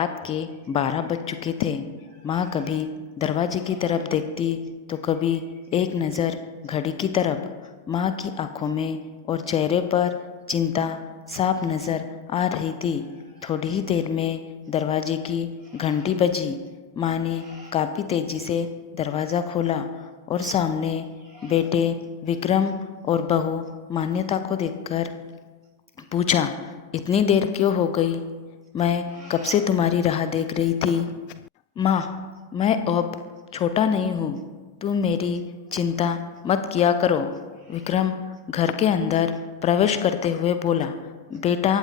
रात के 12 बज चुके थे। माँ कभी दरवाजे की तरफ देखती तो कभी एक नज़र घड़ी की तरफ। माँ की आंखों में और चेहरे पर चिंता साफ नज़र आ रही थी। थोड़ी ही देर में दरवाजे की घंटी बजी। माँ ने काफ़ी तेज़ी से दरवाज़ा खोला और सामने बेटे विक्रम और बहू मान्यता को देखकर पूछा, इतनी देर क्यों हो गई? मैं कब से तुम्हारी राह देख रही थी। माँ, मैं अब छोटा नहीं हूँ, तुम मेरी चिंता मत किया करो। विक्रम घर के अंदर प्रवेश करते हुए बोला, बेटा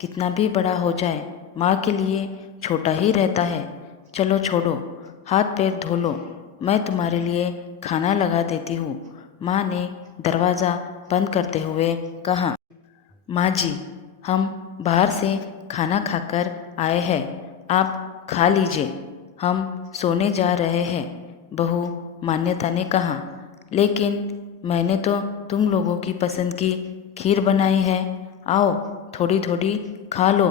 कितना भी बड़ा हो जाए माँ के लिए छोटा ही रहता है। चलो छोड़ो, हाथ पैर धो लो, मैं तुम्हारे लिए खाना लगा देती हूँ। माँ ने दरवाज़ा बंद करते हुए कहा। माँ जी, हम बाहर से खाना खाकर आए हैं, आप खा लीजिए, हम सोने जा रहे हैं। बहू मान्यता ने कहा, लेकिन मैंने तो तुम लोगों की पसंद की खीर बनाई है, आओ थोड़ी थोड़ी खा लो।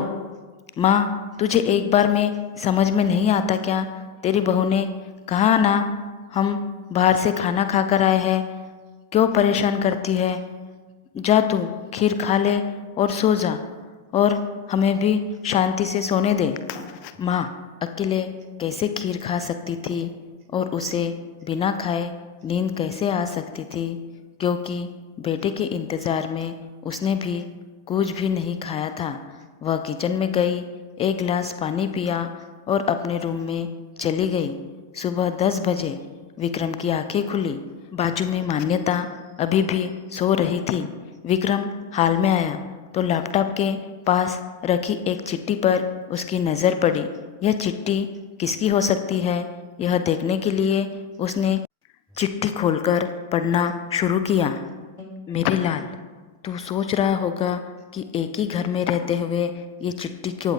माँ, तुझे एक बार में समझ में नहीं आता क्या? तेरी बहू ने कहा ना, हम बाहर से खाना खाकर आए हैं, क्यों परेशान करती है? जा तू खीर खा ले और सो जा, और हमें भी शांति से सोने दे। माँ अकेले कैसे खीर खा सकती थी और उसे बिना खाए नींद कैसे आ सकती थी, क्योंकि बेटे के इंतज़ार में उसने भी कुछ भी नहीं खाया था। वह किचन में गई, एक गिलास पानी पिया और अपने रूम में चली गई। सुबह 10 बजे विक्रम की आंखें खुली। बाजू में मान्यता अभी भी सो रही थी। विक्रम हाल में आया तो लैपटॉप के पास रखी एक चिट्ठी पर उसकी नज़र पड़ी। यह चिट्ठी किसकी हो सकती है, यह देखने के लिए उसने चिट्ठी खोलकर पढ़ना शुरू किया। मेरे लाल, तू सोच रहा होगा कि एक ही घर में रहते हुए ये चिट्ठी क्यों?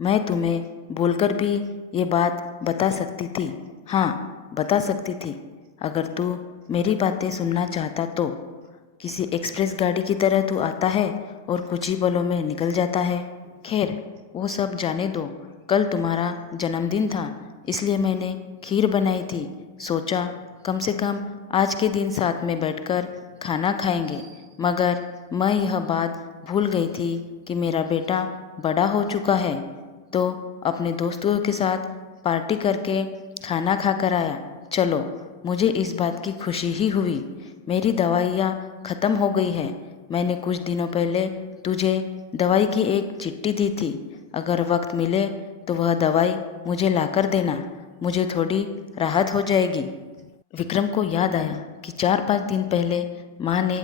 मैं तुम्हें बोलकर भी ये बात बता सकती थी। हाँ, बता सकती थी, अगर तू मेरी बातें सुनना चाहता तो। किसी एक्सप्रेस गाड़ी की तरह तू आता है और कुछ ही पलों में निकल जाता है। खैर, वो सब जाने दो। कल तुम्हारा जन्मदिन था, इसलिए मैंने खीर बनाई थी। सोचा कम से कम आज के दिन साथ में बैठकर खाना खाएंगे। मगर मैं यह बात भूल गई थी कि मेरा बेटा बड़ा हो चुका है, तो अपने दोस्तों के साथ पार्टी करके खाना खाकर आया। चलो, मुझे इस बात की खुशी ही हुई। मेरी दवाइयाँ ख़त्म हो गई है। मैंने कुछ दिनों पहले तुझे दवाई की एक चिट्ठी दी थी। अगर वक्त मिले तो वह दवाई मुझे लाकर देना, मुझे थोड़ी राहत हो जाएगी। विक्रम को याद आया कि 4-5 दिन पहले माँ ने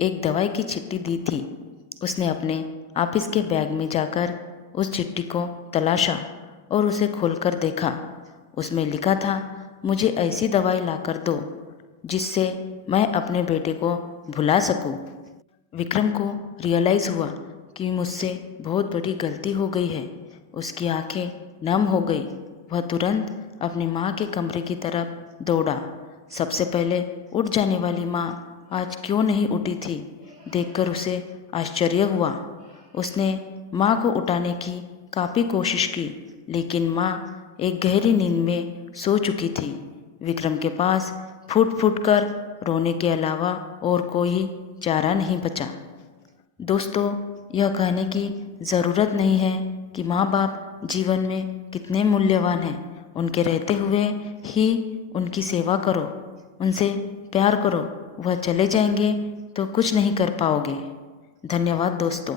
एक दवाई की चिट्ठी दी थी। उसने अपने ऑफिस के बैग में जाकर उस चिट्ठी को तलाशा और उसे खोलकर देखा। उसमें लिखा था, मुझे ऐसी दवाई लाकर दो जिससे मैं अपने बेटे को भुला सकूं। विक्रम को रियलाइज़ हुआ कि मुझसे बहुत बड़ी गलती हो गई है। उसकी आंखें नम हो गई। वह तुरंत अपनी माँ के कमरे की तरफ दौड़ा। सबसे पहले उठ जाने वाली माँ आज क्यों नहीं उठी थी, देखकर उसे आश्चर्य हुआ। उसने माँ को उठाने की काफ़ी कोशिश की, लेकिन माँ एक गहरी नींद में सो चुकी थी। विक्रम के पास फुट फुट कर रोने के अलावा और कोई चारा नहीं बचा। दोस्तों, यह कहने की ज़रूरत नहीं है कि माँ बाप जीवन में कितने मूल्यवान हैं। उनके रहते हुए ही उनकी सेवा करो, उनसे प्यार करो। वह चले जाएंगे तो कुछ नहीं कर पाओगे। धन्यवाद दोस्तों।